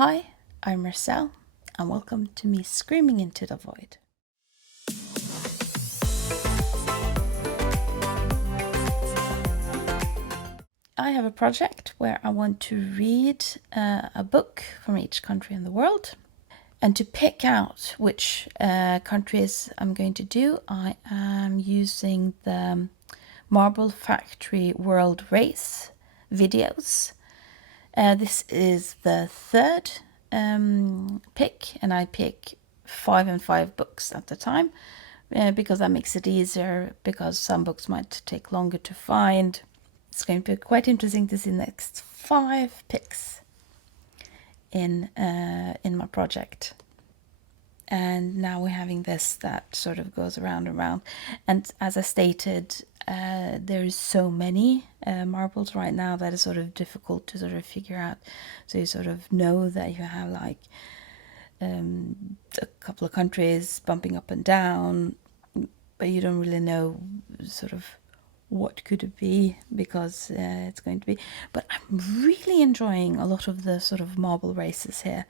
Hi, I'm Marcel, and welcome to me screaming into the void. I have a project where I want to read a book from each country in the world. And to pick out which countries I'm going to do, I am using the Marble Factory World Race videos. This is the third pick, and I pick 5 and 5 books at a time because that makes it easier, because some books might take longer to find. It's going to be quite interesting to see the next 5 picks in my project. And now we're having this that sort of goes around and around. And as I stated, there is so many marbles right now that is sort of difficult to sort of figure out. So you sort of know that you have like a couple of countries bumping up and down, but you don't really know sort of what could it be, because it's going to be. But I'm really enjoying a lot of the sort of marble races here.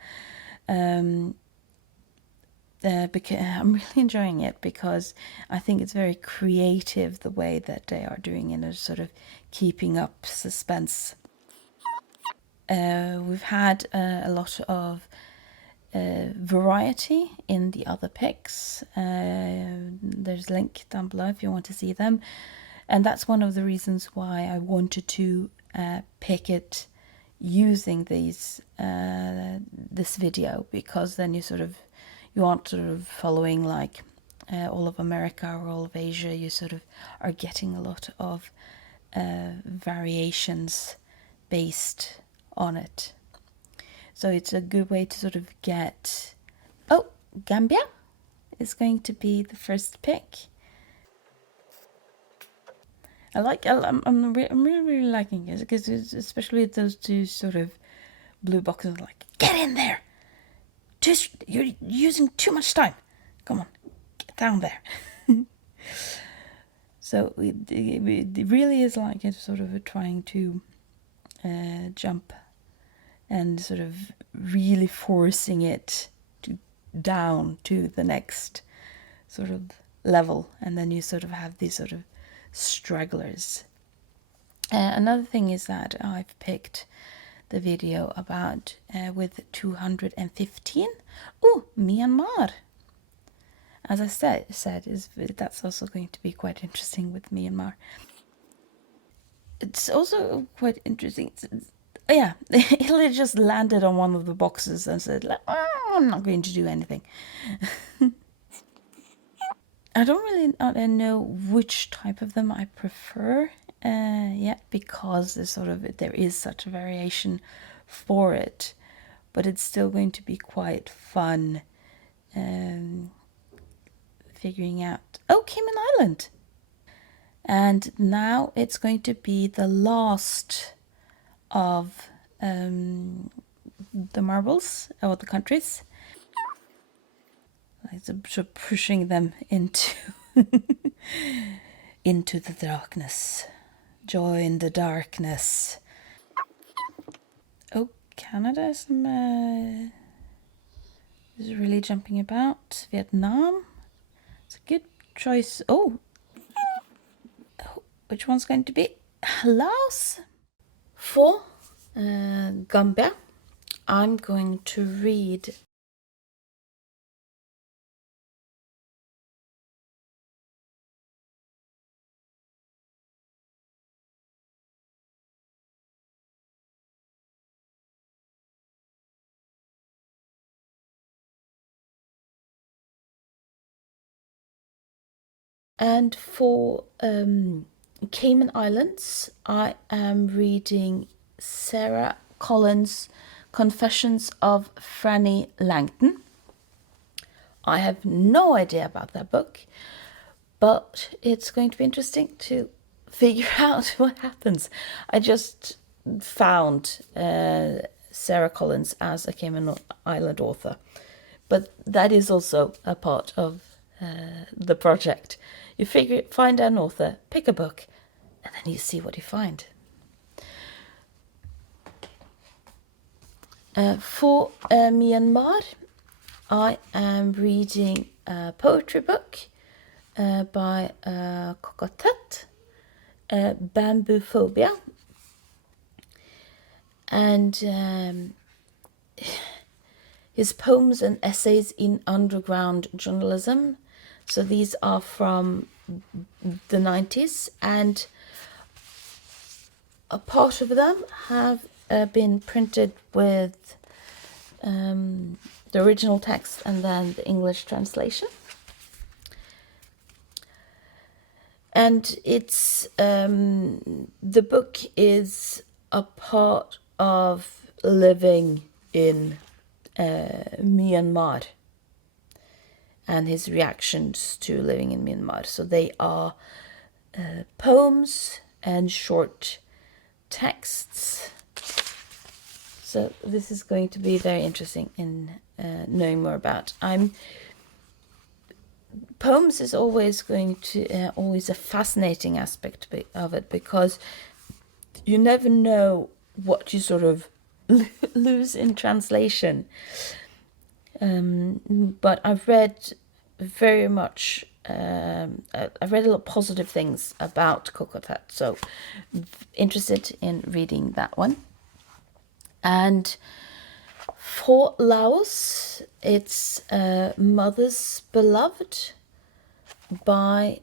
Because I'm really enjoying it, because I think it's very creative the way that they are doing it, sort of keeping up suspense. We've had a lot of variety in the other picks. There's a link down below if you want to see them, and that's one of the reasons why I wanted to pick it using this video, because then you aren't sort of following like all of America or all of Asia. You sort of are getting a lot of variations based on it. So it's a good way to sort of get... Oh, Gambia is going to be the first pick. I'm really liking it, because it's especially those two sort of blue boxes, like, get in there! You're using too much time. Come on, get down there. So it really is like it's sort of trying to jump and sort of really forcing it down to the next sort of level, and then you sort of have these sort of stragglers. Another thing is that I've picked the video about with 215. Oh, Myanmar. As I said, that's also going to be quite interesting with Myanmar. It's also quite interesting. Yeah, Italy just landed on one of the boxes and said, like, oh, I'm not going to do anything. I don't really know which type of them I prefer yet, because there is such a variation for it, but it's still going to be quite fun figuring out. Oh, Cayman Island! And now it's going to be the last of the marbles, or the countries. Like, pushing them into into the darkness. Join the darkness. Oh, Canada is really jumping about. Vietnam. It's a good choice. Oh, which one's going to be? Laos. For Gambia, I'm going to read and for Cayman Islands, I am reading Sarah Collins' Confessions of Franny Langton. I have no idea about that book, but it's going to be interesting to figure out what happens. I just found Sarah Collins as a Cayman Island author, but that is also a part of the project. You find an author, pick a book, and then you see what you find. For Myanmar, I am reading a poetry book by Kokotet, Bamboo Phobia. And his poems and essays in underground journalism. So these are from the 90s, and a part of them have been printed with the original text and then the English translation. And it's the book is a part of living in Myanmar and his reactions to living in Myanmar. So they are poems and short texts. So this is going to be very interesting in knowing more about. Poems is always going to always a fascinating aspect of it, because you never know what you sort of lose in translation. But I've read very much. I've read a lot of positive things about Kokotat, so interested in reading that one. And for Laos, it's Mother's Beloved by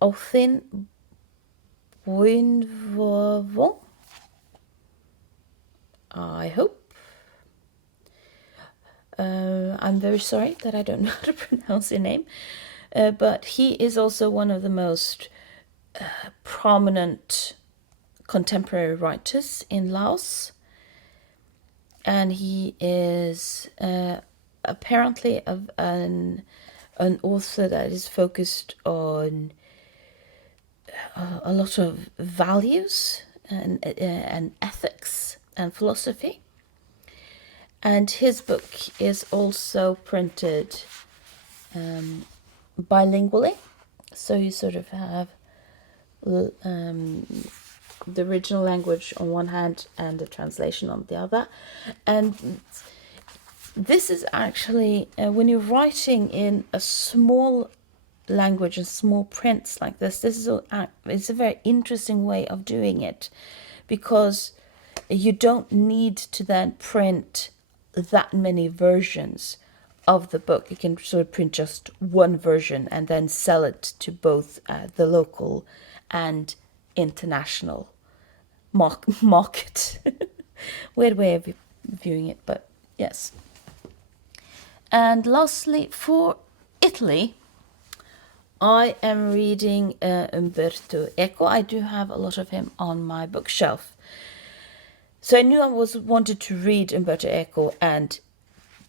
Othin Buinvovon, I hope. I'm very sorry that I don't know how to pronounce your name, but he is also one of the most prominent contemporary writers in Laos. And he is apparently an author that is focused on a lot of values and ethics and philosophy. And his book is also printed bilingually, so you sort of have the original language on one hand and the translation on the other. And this is actually, when you're writing in a small language and small prints like this is it's a very interesting way of doing it, because you don't need to then print that many versions of the book. You can sort of print just one version and then sell it to both the local and international market. Weird way of viewing it, but yes. And lastly, for Italy, I am reading Umberto Eco. I do have a lot of him on my bookshelf. So I knew I wanted to read Umberto Eco, and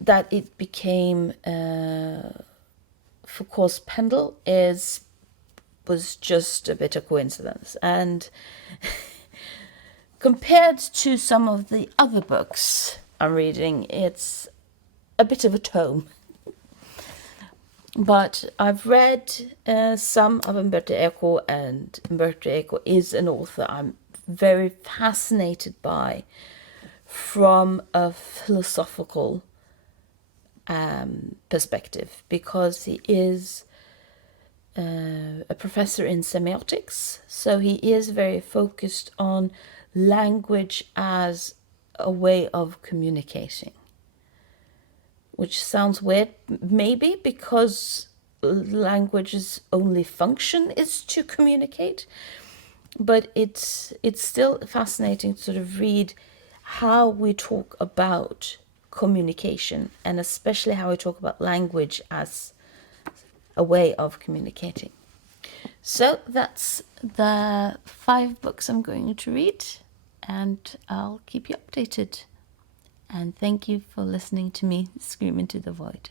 that it became Foucault's Pendle was just a bit of coincidence. And compared to some of the other books I'm reading, it's a bit of a tome. But I've read some of Umberto Eco, and Umberto Eco is an author I'm very fascinated by from a philosophical perspective, because he is a professor in semiotics, so he is very focused on language as a way of communicating, which sounds weird, maybe because language's only function is to communicate, but it's still fascinating to sort of read how we talk about communication, and especially how we talk about language as a way of communicating. So that's the 5 books I'm going to read, and I'll keep you updated. And thank you for listening to me scream into the void.